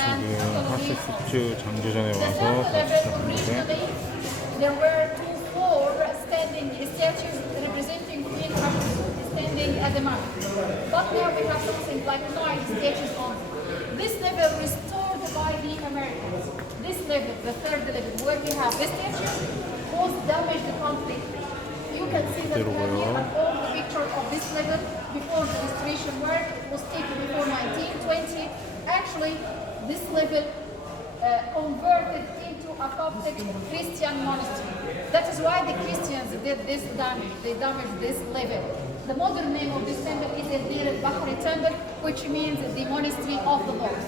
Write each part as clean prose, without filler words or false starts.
지금 하츠스츠 장제전에 와서 같이 잡는데 there were four standing statues representing Queen Hatshepsut standing at the mark. But now we have something like 9 statues on. This level restored by the Americans. This level, the third level, where we have the statues, was damaged completely. You can see that we have all the pictures of this level before the restoration work. It was taken before 1920. Actually, this level converted into a Coptic Christian monastery. That is why the Christians did this damage. They damaged this level. The modern name of this temple is the Dir al-Bahri temple, which means the monastery of the monks.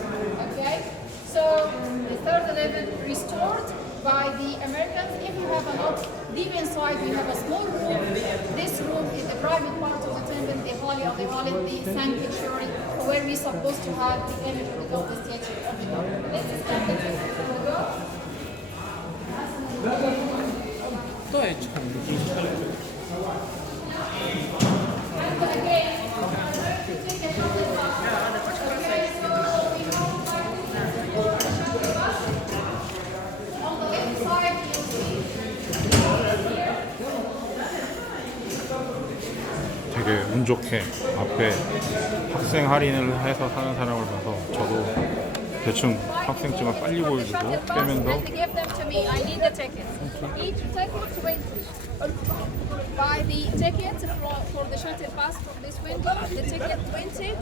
Okay? So the third level restored by the Americans. If you have a lot deep inside, we have a small room. This room is the private part of the temple, the holy of the holy, the sanctuary, where we're supposed to have the image of the statue of the God. This is the 또 참. 되게 운 좋게 앞에 학생 할인을 해서 사는 사람을 봐서 저도 대충 학생증을 빨리 보여주고 빼면서 Buy the ticket for the shuttle bus from this window. The ticket 20.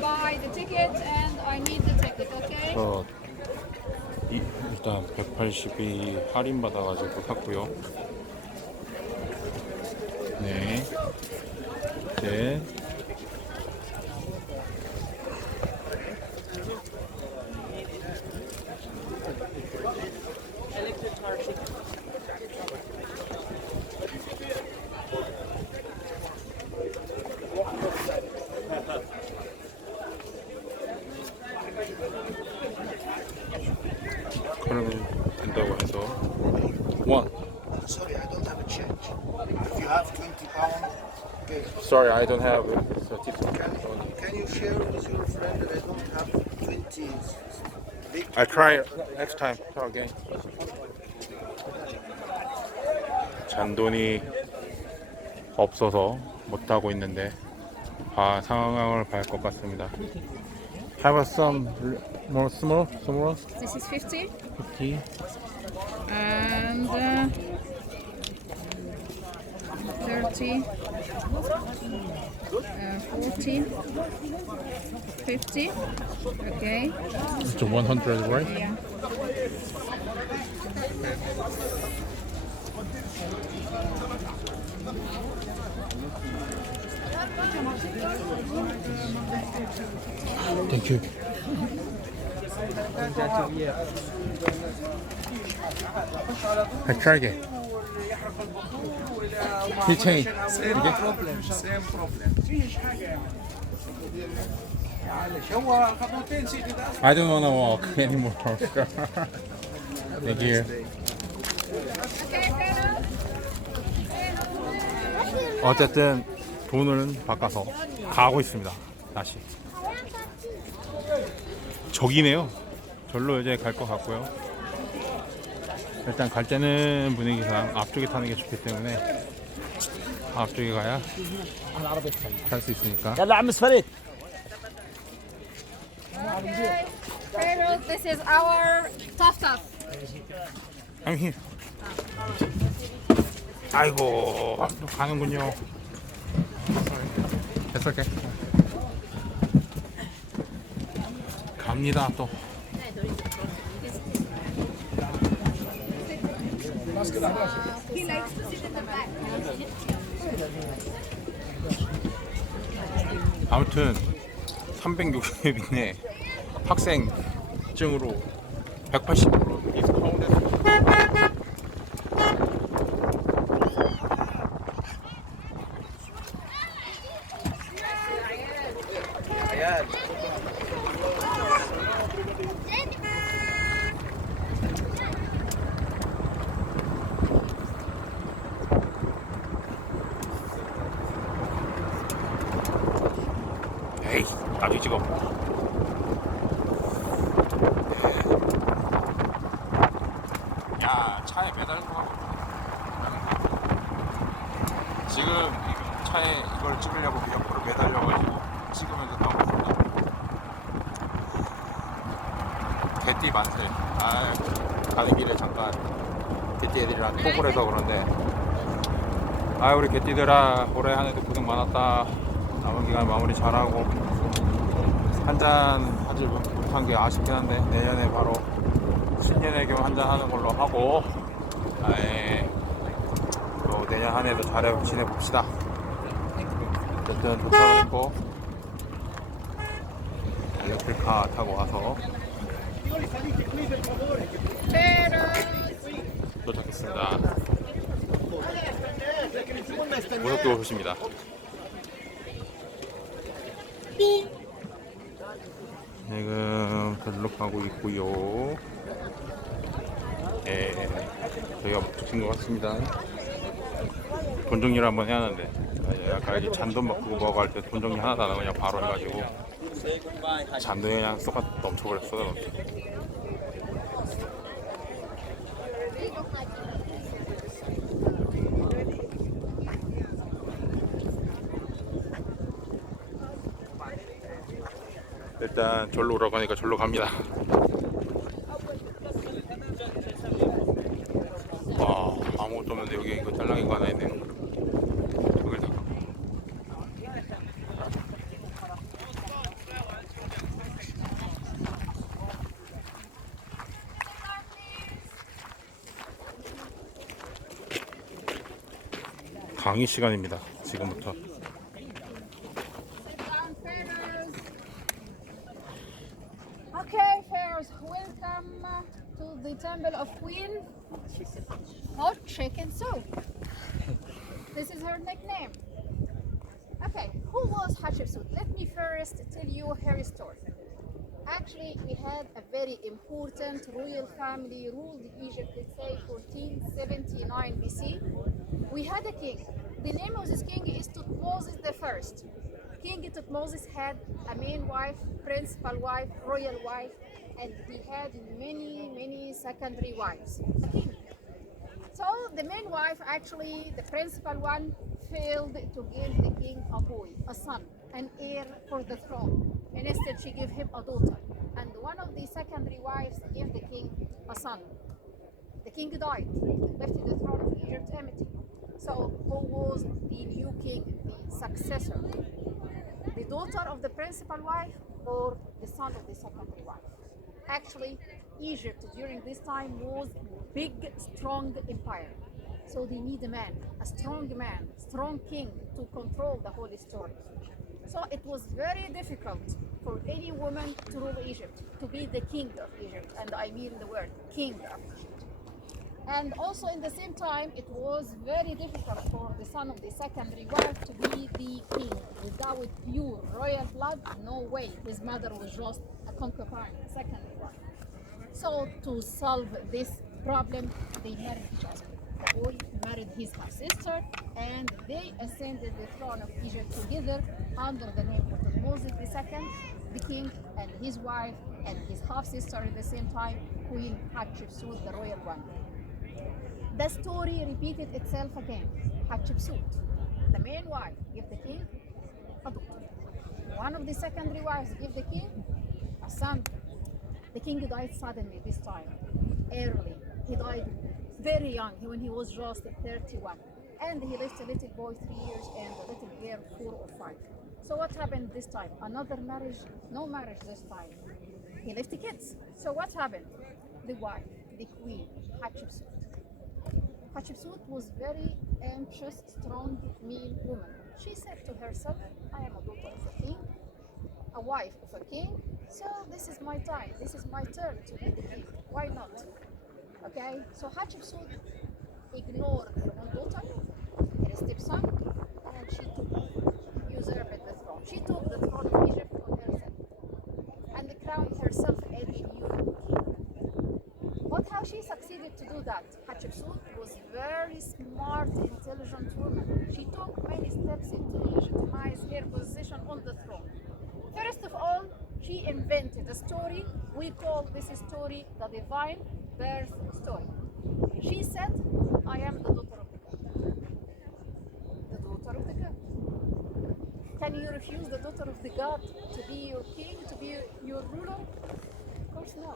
Buy the ticket and I need the ticket, okay? 일단 180이 할인 받아가지고 샀고요. 네. 네. 그러면 된다고 해서 원. Sorry, I don't have a change. If you have 20 pounds, okay. Sorry, I don't have certificate. Can you share with your friend that I don't have 20 big? I try next time. Try again. 잔돈이 없어서 못 하고 있는데 상황을 봐야 할 것 같습니다. Have some more small? This is 50 50. and 30, 40, 50. Okay. It's 100, right? Yeah. Thank you. I try again. He changed. Same problem. فيش حاجة يعني. معلش هو خطوتين سيدي ده. I don't wanna walk anymore. Thank you. 어쨌든 돈은 바꿔서 가고 있습니다. 다시. 저기네요. 절로 이제 갈 것 같고요. 일단 갈 때는 분위기상 앞쪽에 타는 게 좋기 때문에 앞쪽에 가야 탈 수 있으니까. يلا عم فريد. Okay. Pharaoh, this is our tough. I'm here. 아이고 또 가는군요. 됐어, 오케이. 갑니다 또. He likes to sit in the back. 아무튼 360인데 학생증으로 180으로 디스카운트해서 에이 나중에 찍어. 사진을 찍으려고 그 옆으로 매달려가지고 찍으면서 나오고 있습니다. 개띠 만세. 가는 길에 잠깐 개띠 애들이랑 톡을 해서 그런데 우리 개띠들아 올해 한 해도 고생 많았다. 남은 기간 마무리 잘하고 한잔 하지 못한 게 아쉽긴 한데 내년에 바로 신년회교 한잔 하는 걸로 하고 또 내년 한 해도 잘 지내봅시다. 어쨌든 도착을 했고 엘리트카 타고 와서 도착했습니다. 고속도로 도시입니다. 지금 별로 가고 있고요. 저희가 목적지인 것 같습니다. 돈 정리를 한번 해야 하는데 약간 이제 잔돈 바꾸고 뭐고 할 때 돈 정리 하나도 안 하고 그냥 바로 해가지고 잔돈이 그냥 쏙 넘쳐버렸어. 일단 절로 오라고 하니까 절로 갑니다. 와, 아무것도 없는데 여기 이거 짤랑이가 하나 있네요. 여길 다 강의 시간입니다. 지금부터. Okay, pharaohs, welcome to the temple of Queen Hatshepsut. This is her nickname. Okay, who was Hatshepsut? Let me first tell you her story. Actually, we had a very important royal family ruled Egypt, let's say 1479 BC. We had a king. The name of this king is Tutmosis I. King Tutmosis had a main wife, principal wife, royal wife, and he had many secondary wives. A king. So the main wife, actually the principal one, failed to give the king a boy, a son, an heir for the throne. And instead she gave him a daughter. And one of the secondary wives gave the king a son. The king died, left the throne of Egypt empty. So who was the new king, the successor? The daughter of the principal wife or the son of the secondary wife? Actually, Egypt during this time was big, strong empire. So they need a man, strong king to control the whole story. So it was very difficult for any woman to rule Egypt, to be the king of Egypt, and I mean the word king of Egypt. And also in the same time, it was very difficult for the son of the secondary wife to be the king. Without pure royal blood, no way. His mother was just a concubine, a secondary wife. So to solve this problem, they married each other. The boy married his half-sister, and they ascended the throne of Egypt together under the name of Moses II, the king, and his wife, and his half-sister at the same time, Queen Hatshepsut, the royal one. The story repeated itself again. Hatshepsut, the main wife, gave the king a daughter. One of the secondary wives gave the king a son. The king died suddenly this time, early. He died very young, when he was just 31. And he left a little boy 3 years and a little girl 4 or 5. So what happened this time? Another marriage? No marriage this time. He left the kids. So what happened? The wife, the queen, Hatshepsut. Hatshepsut was very anxious, strong, mean woman. She said to herself, I am a daughter of a king, a wife of a king, so this is my time, this is my turn to be the king. Why not? Okay, so Hatshepsut ignored her own daughter, her stepson, and she usurped the throne. She took the throne of Egypt for herself and crowned herself as a new king. But how she succeeded to do that? Hatshepsut was very smart, intelligent woman. She took many steps to legitimize her position on the throne. First of all, she invented a story. We call this story the divine birth story. She said, I am the daughter of the God. The daughter of the God. Can you refuse the daughter of the god to be your king, to be your ruler? Of course no.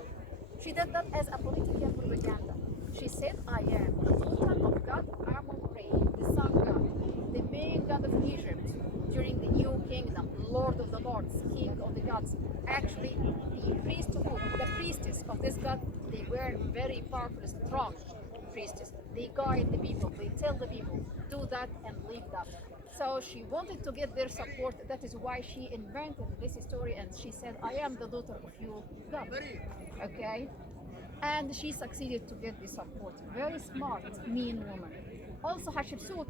She did that as a political propaganda. She said, I am the daughter of God Amun-Re, the sun god, the main god of Egypt during the new kingdom, Lord of the Lords, King of the gods. Actually, the priesthood, the priestess of this god, they were very powerful, strong priestess. They guide the people, they tell the people, do that and leave that. So she wanted to get their support. That is why she invented this story and she said, I am the daughter of your God. Okay? And she succeeded to get the support. Very smart, mean woman. Also, Hatshepsut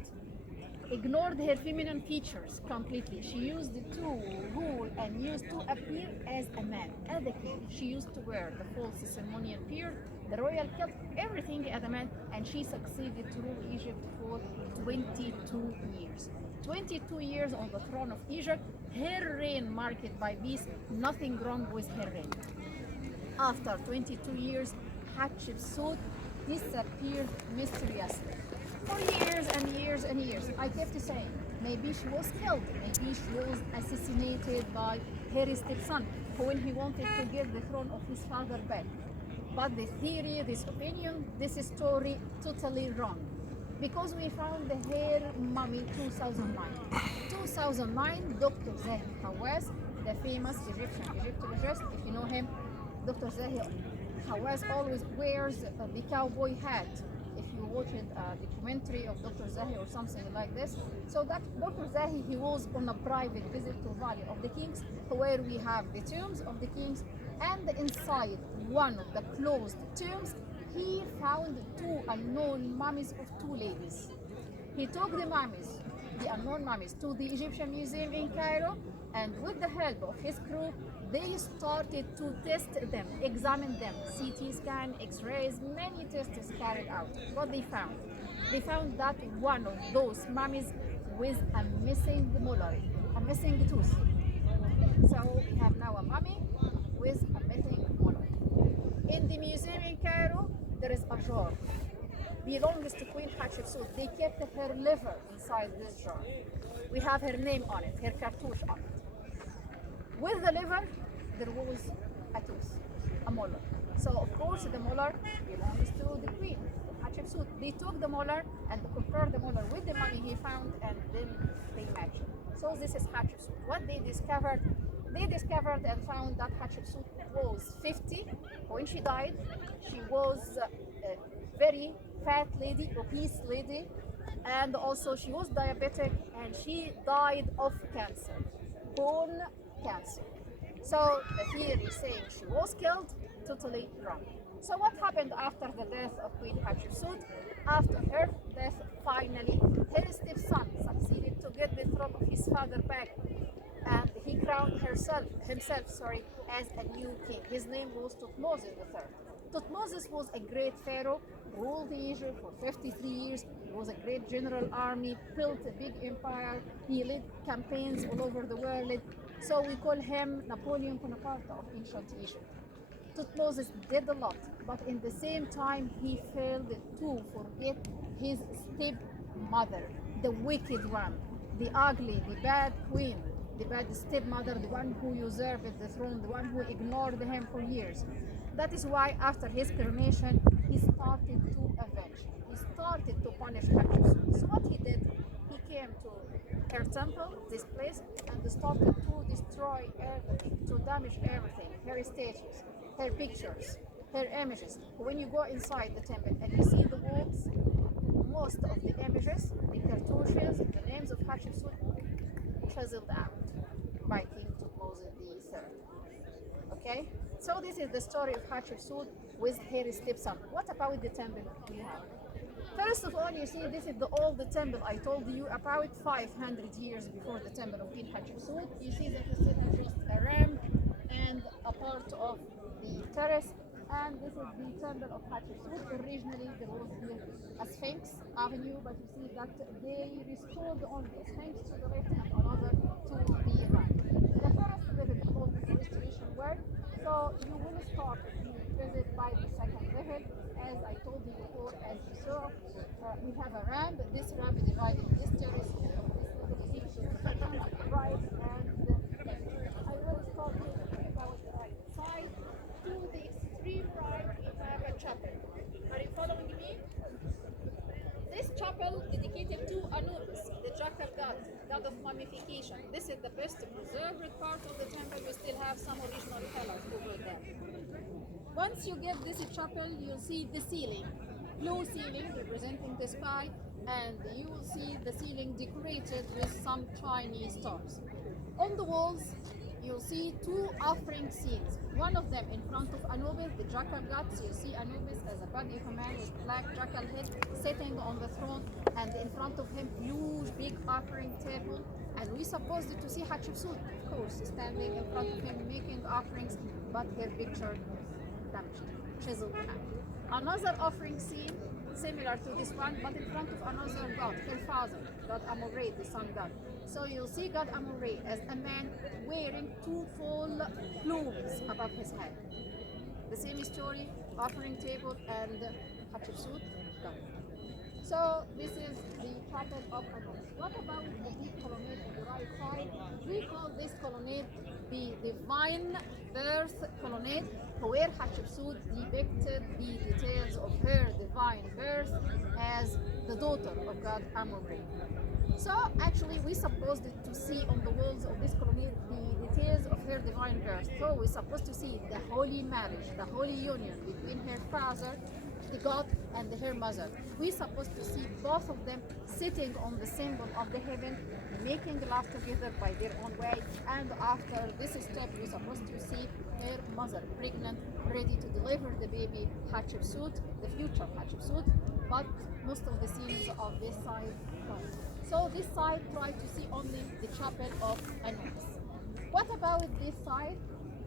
ignored her feminine features completely. She used to rule and used to appear as a man, as a king. She used to wear the full ceremonial beard, the royal kilt, everything as a man, and she succeeded to rule Egypt for 22 years. 22 years on the throne of Egypt, her reign marked by peace, nothing wrong with her reign. After 22 years, Hatshepsut disappeared mysteriously. For years and years and years, I kept saying, maybe she was killed, maybe she was assassinated by her stepson, when he wanted to get the throne of his father back. But the theory, this opinion, this story, totally wrong. Because we found her mummy 2009. 2009, Dr. Zahi Hawass, the famous Egyptian Egyptologist, if you know him, Dr. Zahi Hawass always wears the cowboy hat. If you watch a documentary of Dr. Zahi or something like this, so that Dr. Zahi, he was on a private visit to Valley of the Kings, where we have the tombs of the kings, and inside one of the closed tombs, he found two unknown mummies of two ladies. He took the mummies, the unknown mummies, to the Egyptian Museum in Cairo, and with the help of his crew, they started to test them, examine them, CT scan, X-rays, many tests carried out. What they found? They found that one of those mummies with a missing molar, a missing tooth. So we have now a mummy with a missing molar. In the museum in Cairo, there is a jar belongs to Queen Hatshepsut. They kept her liver inside this jar. We have her name on it, her cartouche on it. With the liver, there was a tooth, a molar. So of course the molar belongs to the queen, Hatshepsut. They took the molar and compared the molar with the mummy he found, and then they matched it. So this is Hatshepsut. What they discovered and found that Hatshepsut was 50 when she died. She was a very fat lady, obese lady, and also she was diabetic, and she died of cancer, bone cancer. So the theory saying she was killed, totally wrong. So what happened after the death of Queen Hatshepsut? After her death, finally, her stepson succeeded to get the throne of his father back, and he crowned himself, as a new king. His name was Thutmose III. Thutmose was a great pharaoh, ruled Egypt for 53 years. He was a great general army, built a big empire. He led campaigns all over the world. So we call him Napoleon Bonaparte of ancient Egypt. Thutmose did a lot, but in the same time he failed to forget his stepmother, the wicked one, the ugly, the bad queen, the bad stepmother, the one who usurped the throne, the one who ignored him for years. That is why after his coronation, he started to avenge. He started to punish Hatshepsut. So what he did, he came to her temple, this place, and started to destroy everything, to damage everything, her statues, her pictures, her images. When you go inside the temple and you see the walls, most of the images, the cartouches, the names of Hatshepsut chiseled out by King Thutmose III. Okay? So this is the story of Hatshepsut with her stepson. What about the temple we have? First of all, you see, this is the old temple I told you about 500 years before the temple of Queen Hatshepsut. You see that it still has just a ramp and a part of the terrace. And this is the temple of Hatshepsut. Originally, there was here a Sphinx avenue, but you see that they restored only a Sphinx to the left and another to the right. The first level of the restoration work, so you will start to visit by the second level. As I told you before, as you saw, we have a ramp. This ramp is dividing this terrace, this level is each to the second, right, chapel. Are you following me? This chapel dedicated to Anubis, the jackal god of mummification. This is the best preserved part of the temple. We still have some original pillars over there. Once you get this chapel, you'll see the ceiling, blue ceiling representing the sky, and you will see the ceiling decorated with some tiny stars. On the walls, you'll see two offering scenes. One of them in front of Anubis, the jackal god. So you see Anubis as a body of a man with black jackal head sitting on the throne, and in front of him, huge big offering table. And we supposed to see Hatshepsut, of course, standing in front of him making offerings, but her picture damaged, chiseled out. Another offering scene similar to this one, but in front of another god, her father, God Amon-Ra, the sun god. So you'll see God Amon-Ra as a man wearing two full plumes above his head. The same story, offering table and Hatshepsut god. So this is the chapel of Anubis. What about the big colonnade on the right side? We call this colonnade the divine birth colonnade, where Hatshepsut depicted the details of her divine birth as the daughter of God Amon-Ra. So actually we supposed to see on the walls of this colonnade the details of her divine birth. So we're supposed to see the holy marriage, the holy union between her father, the god, and her mother. We're supposed to see both of them sitting on the symbol of the heaven, making love together by their own way. And after this step, we're supposed to see her mother pregnant, ready to deliver the baby Hatshepsut, the future Hatshepsut. But most of the scenes of this side don't. So this side try to see only the chapel of Anubis. What about this side?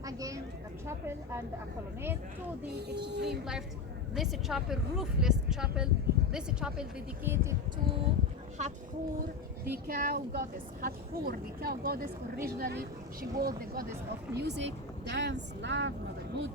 Again, a chapel and a colonnade. To the extreme left, this chapel, roofless chapel. This chapel dedicated to Hathor, the cow goddess. Hathor, the cow goddess, originally she was the goddess of music, dance, love, motherhood.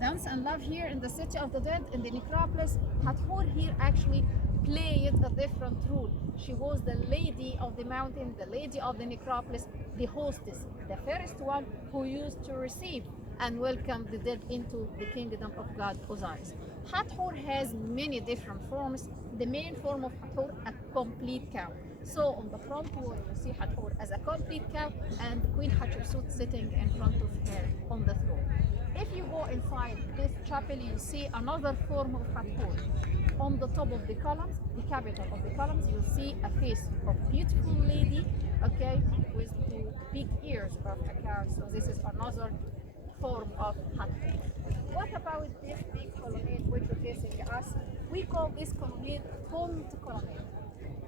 Dance and love here in the city of the dead, in the necropolis. Hathor here actually played a different role. She was the lady of the mountain, the lady of the necropolis, the hostess, the first one who used to receive and welcome the dead into the kingdom of God Osiris. Hathor has many different forms. The main form of Hathor, a complete cow. So on the front wall, you see Hathor as a complete cow and Queen Hatshepsut sitting in front of her on the throne. If you go inside this chapel, you see another form of Hathor. On the top of the columns, the capital of the columns, you'll see a face of beautiful lady, okay, with two big ears of a cow. So this is another form of Hathor. What about this big colonnade which is facing us? We call this colonnade Pont Colonnade.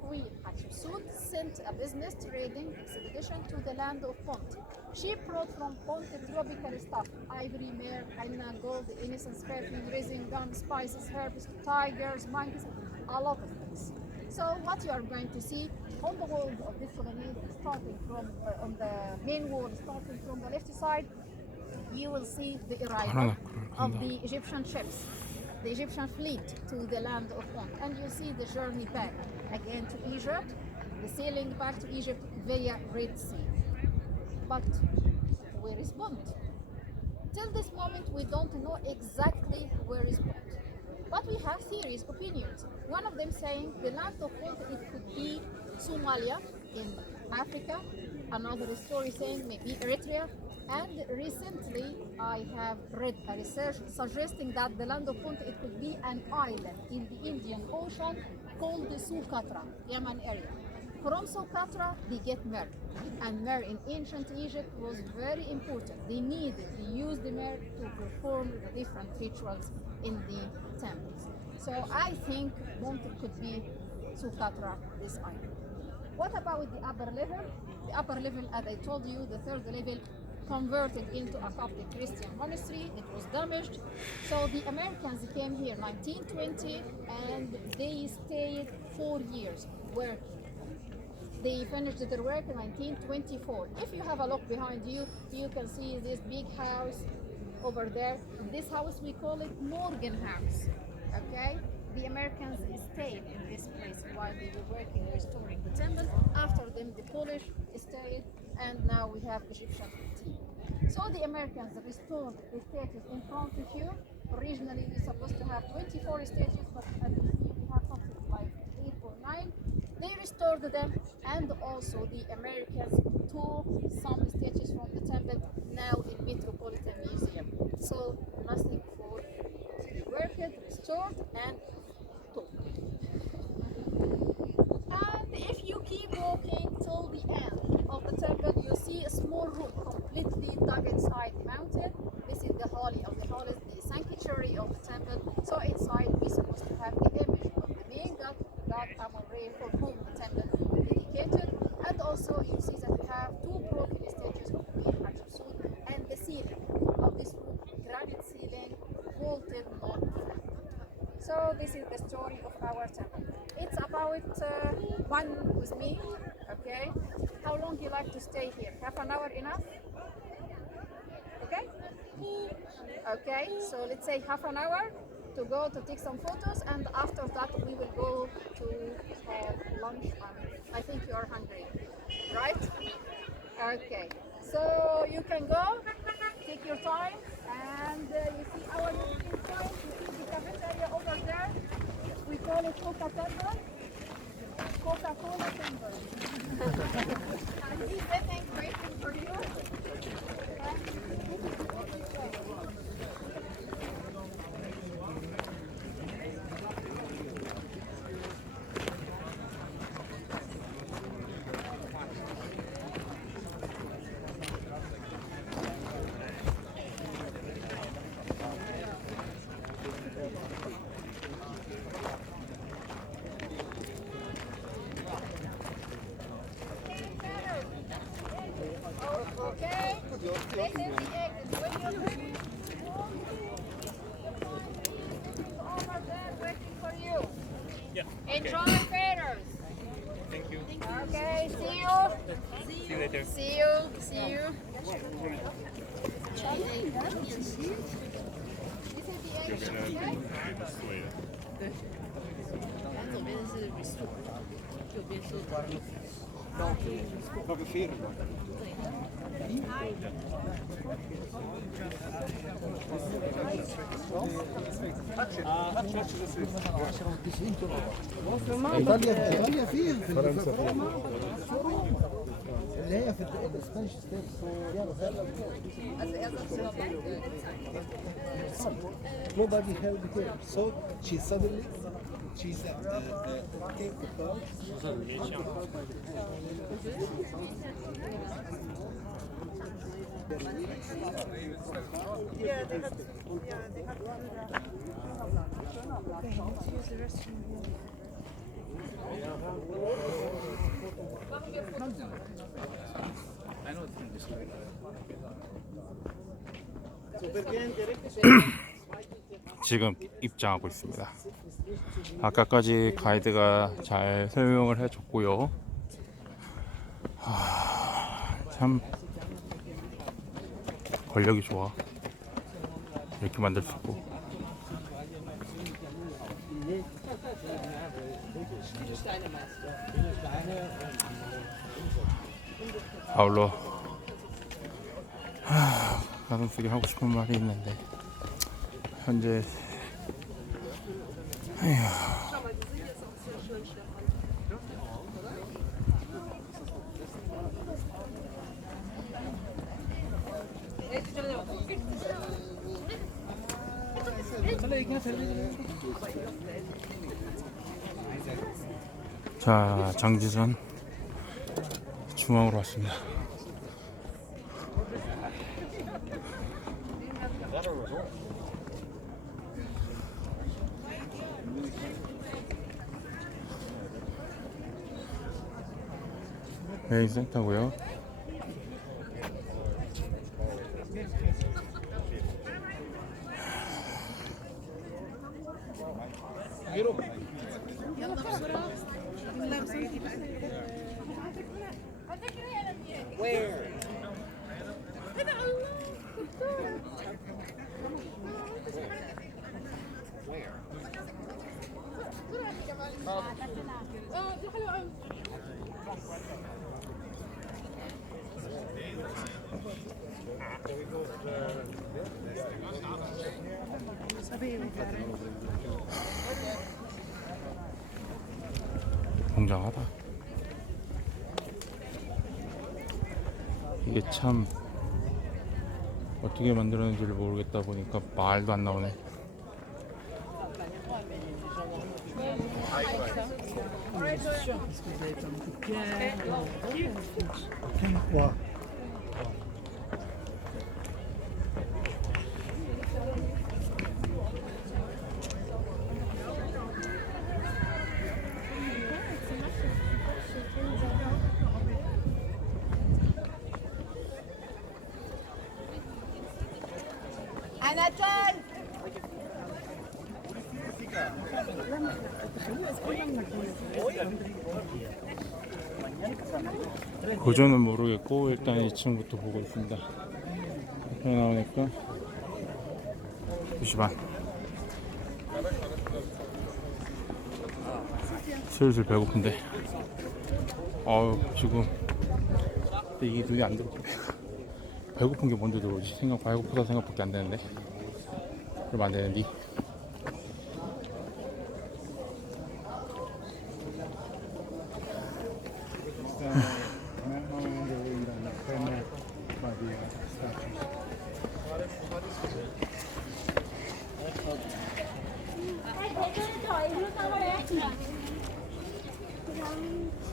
Queen Hatshepsut sent a business trading expedition to the land of Pont. She brought from Pont tropical stuff, ivory, myrrh, henna, gold, innocence, perfume, resin, gum, spices, herbs, tigers, monkeys, a lot of things. So what you are going to see on the walls of this colonnade, starting from on the main wall, starting from the left side, you will see the arrival of the Egyptian ships, the Egyptian fleet to the land of Pont, and you see the journey back again to Egypt, the sailing back to Egypt via Red Sea. But where is Pont? Till this moment, we don't know exactly where is Pont. But we have theories, opinions. One of them saying the land of Pont, it could be Somalia in Africa. Another story saying maybe Eritrea. And recently, I have read a research suggesting that the land of Pont, it could be an island in the Indian Ocean called the Socotra, Yemen area. From Socotra, they get myrrh. And myrrh in ancient Egypt was very important. They used the myrrh to perform the different rituals in the temples. So I think Pont could be Socotra, this island. What about the upper level? The upper level, as I told you, the third level, converted into a Coptic Christian monastery. It was damaged. So the Americans came here in 1920 and they stayed 4 years working. They finished their work in 1924. If you have a look behind you, you can see this big house over there. This house, we call it Morgan House. Okay? The Americans stayed in this place while they were working restoring the temple. After them, the Polish stayed, and now we have Egyptian team. So the Americans restored the status in front of you. Originally, we're supposed to have 24 statues, but as you see, we have something like 8 or 9. They restored them, and also the Americans took some statues from the temple now in Metropolitan Museum. So nothing for worked, restored, and took. And if you keep walking till the end of the temple, you see a small room completely dug inside the mountain. This is the Holi of the Holi, the sanctuary of the temple. So inside we're supposed to have the image of the main god, God Amun-Re, for whom the temple is dedicated. And also you see that we have 2 broken statues of Queen Hatshepsut, and the ceiling of this room, granite ceiling, vaulted, not flat. So this is the story of our temple. It's about one with me, okay? How long you like to stay here? Half an hour enough? Okay? Okay, so let's say half an hour to go to take some photos, and after that we will go to have lunch, and I think you are hungry, right? Okay, so you can go, take your time, and you see our European side, you see the cafeteria over there. We call it Coca Temple, Coca-Cola Temple. And he's sitting waiting for you. Okay, this is the exit. When you're ready, over there waiting for you. Yeah. Enjoy Fairs. Thank you. Okay, see you. See you later. See you. See you. This is the exit. Okay? 左边是 restore，右边是 ايطاليا فيه في فرنسا اللي هي في الاسبانيش ستيت. Nobody held her, so she suddenly she's take the ball. Yeah, they had. Use the restroom here. 지금 입장하고 있습니다. 아까까지 가이드가 잘 설명을 해줬고요. 참 권력이 좋아. 이렇게 만들 수 있고. 아울러 가슴속에 하고 싶은 말이 있는데 현재 자, 장지선 중앙으로 왔습니다. 메인 센터고요. 굉장하다. 이게 참 어떻게 만들었는지를 모르겠다 보니까 말도 안 나오네. 와. Anatole! 고조는 모르겠고 일단 2층부터 보고 있습니다. 앞에 나오니까 2시 반. 슬슬 배고픈데. 지금 근데 이게 눈이 안 들어오네. 배고픈 게 뭔데 들어오지? 배고프다 생각밖에 안 되는데. 그러면 안 되는데.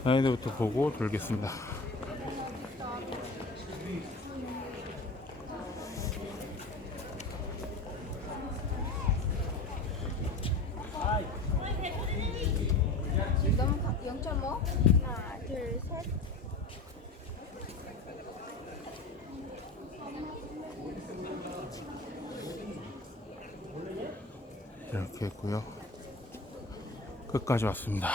사이드부터 보고 돌겠습니다. 너무 0.5? 하나, 둘, 셋. 이렇게 했고요. 끝까지 왔습니다.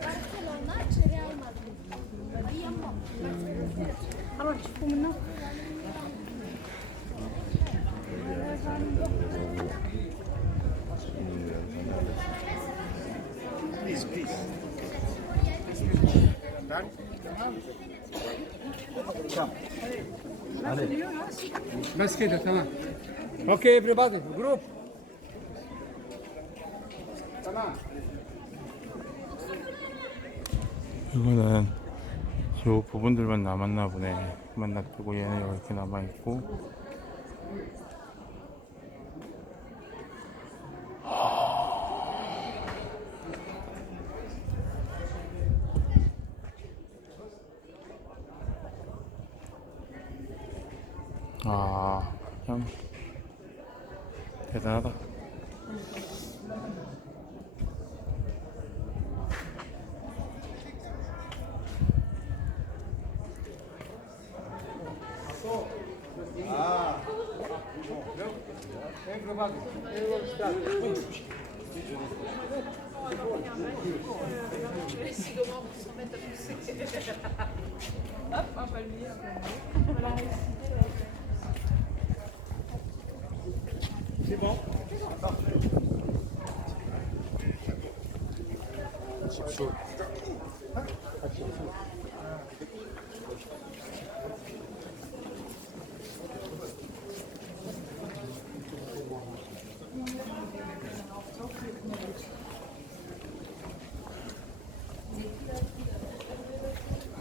Barcelona czy Real Madrid? بس كده تمام. اوكي everybody جروب. تمام. 이거는 요 부분들만 남았나 보네. 그만 놔두고 얘는 이렇게 남아있고. 참 대단하다.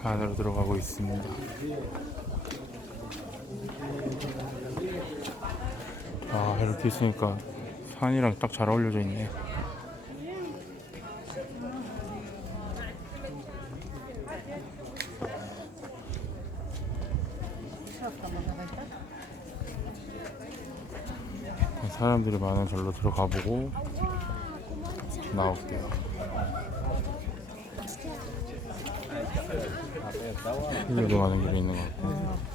안으로 들어가고 있습니다. 이렇게 있으니까 산이랑 딱 잘 어울려져 있네. 사람들이 많은 절로 들어가 보고 나올게요. 여기도 가는 길이 있는 것 같고.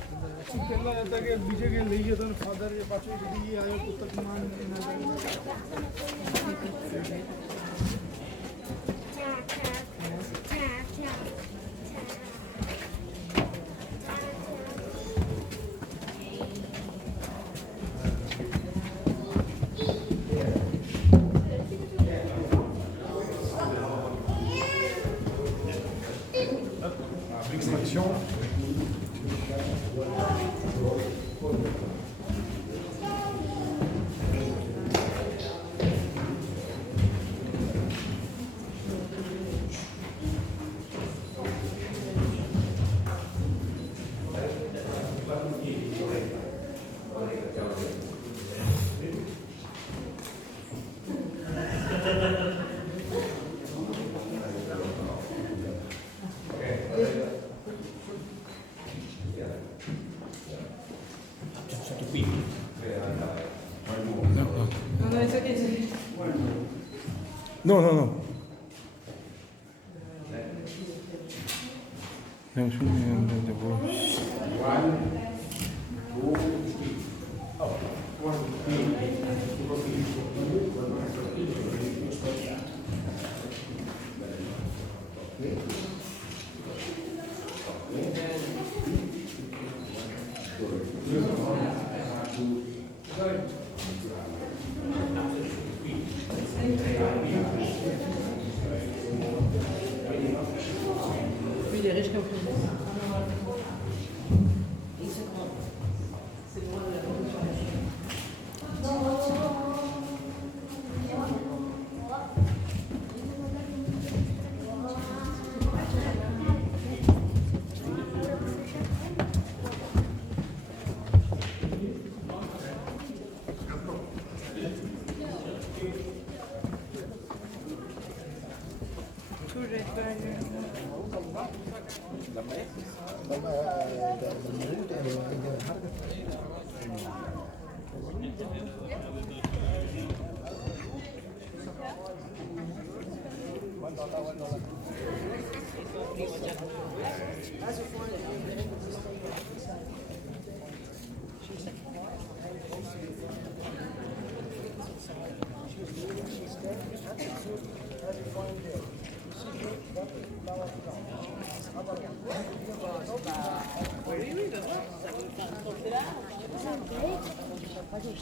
No. 그냥 충분했는데 뭐.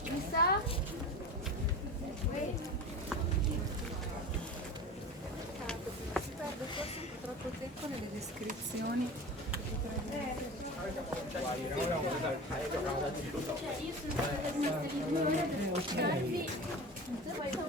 Lisa? Perde forse un po' troppo tempo nelle descrizioni. Io sono stata rimasta lì 2 ore per mostrarvi. Poi sono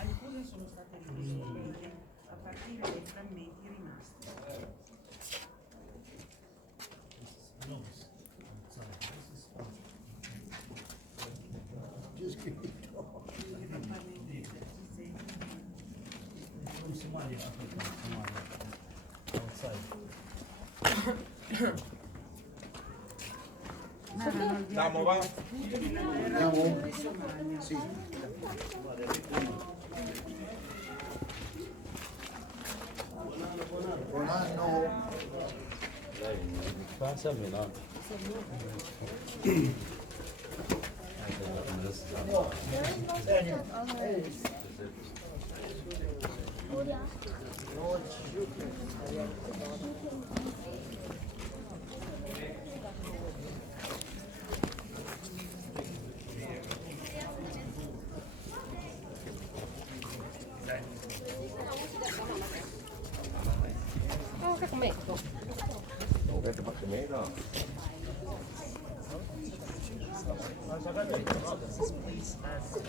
Alcune sono state ricostruite a partire dai frammenti rimasti. Andiamo, va? Andiamo? Sì. Buon anno.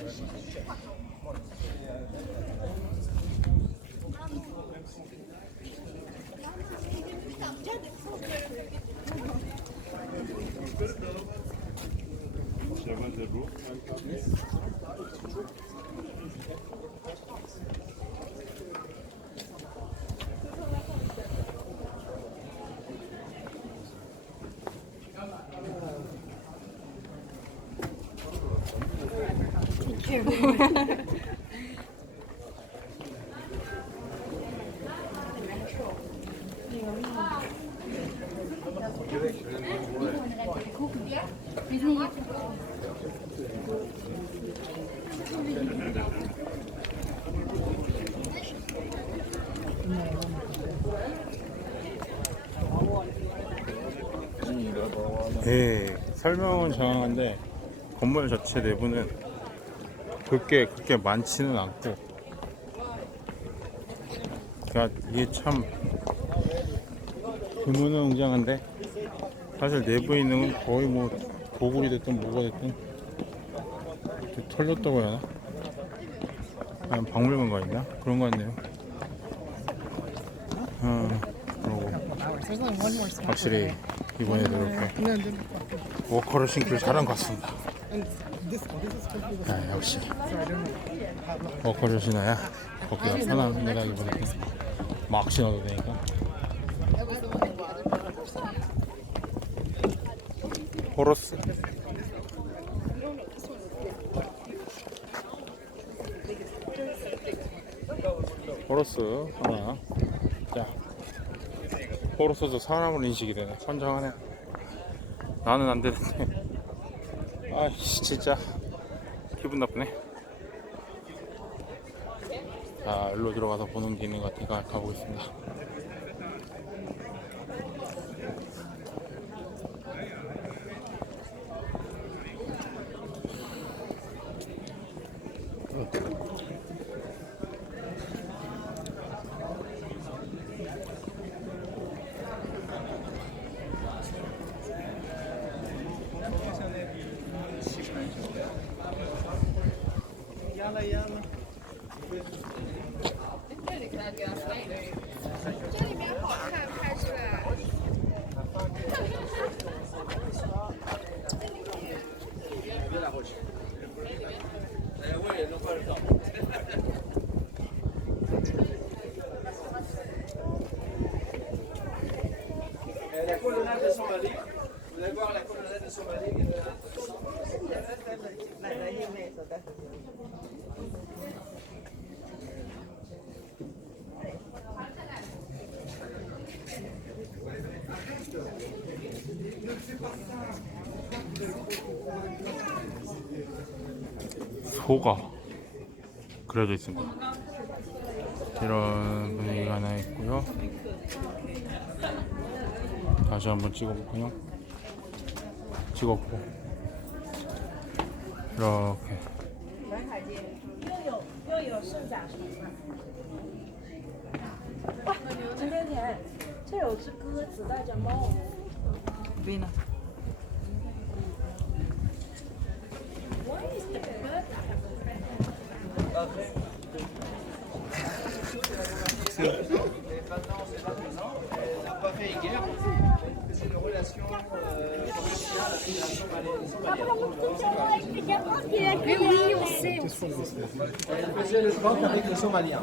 Wir sind hier. 예, 설명은 정확한데 건물 자체 내부는 그렇게 많지는 않고, 그러니까 이게 참 규모는 웅장한데 사실 내부에 있는 건 거의 뭐 고글이 됐든 뭐가 됐든 털렸다고 해야 하나? 아니, 박물관가 있나? 그런 거 같네요. 그러고 확실히 이번에도 이렇게 워커를 신기를 잘한 것 같습니다. 역시 워커를 신어야 걷기가 편합니다기보다 막 신어도 되니까. 호러스 하나. 자, 호러스도 사람으로 인식이 되네. 환장하네. 나는 안 되는데. 아이씨, 진짜 기분 나쁘네. 자, 일로 들어가서 보는 게 있는 것 같으니까 가보겠습니다. La colonnade de Somalie, vous allez voir la colonnade de Somalie. 소가 그려져 있습니다. 이런 분위기가 하나 있고요. 다시 한번 찍어볼까요? 찍었고 이렇게 C'est de relations commerciales Oui, on sait. Elle faisait le sport avec les Somaliens.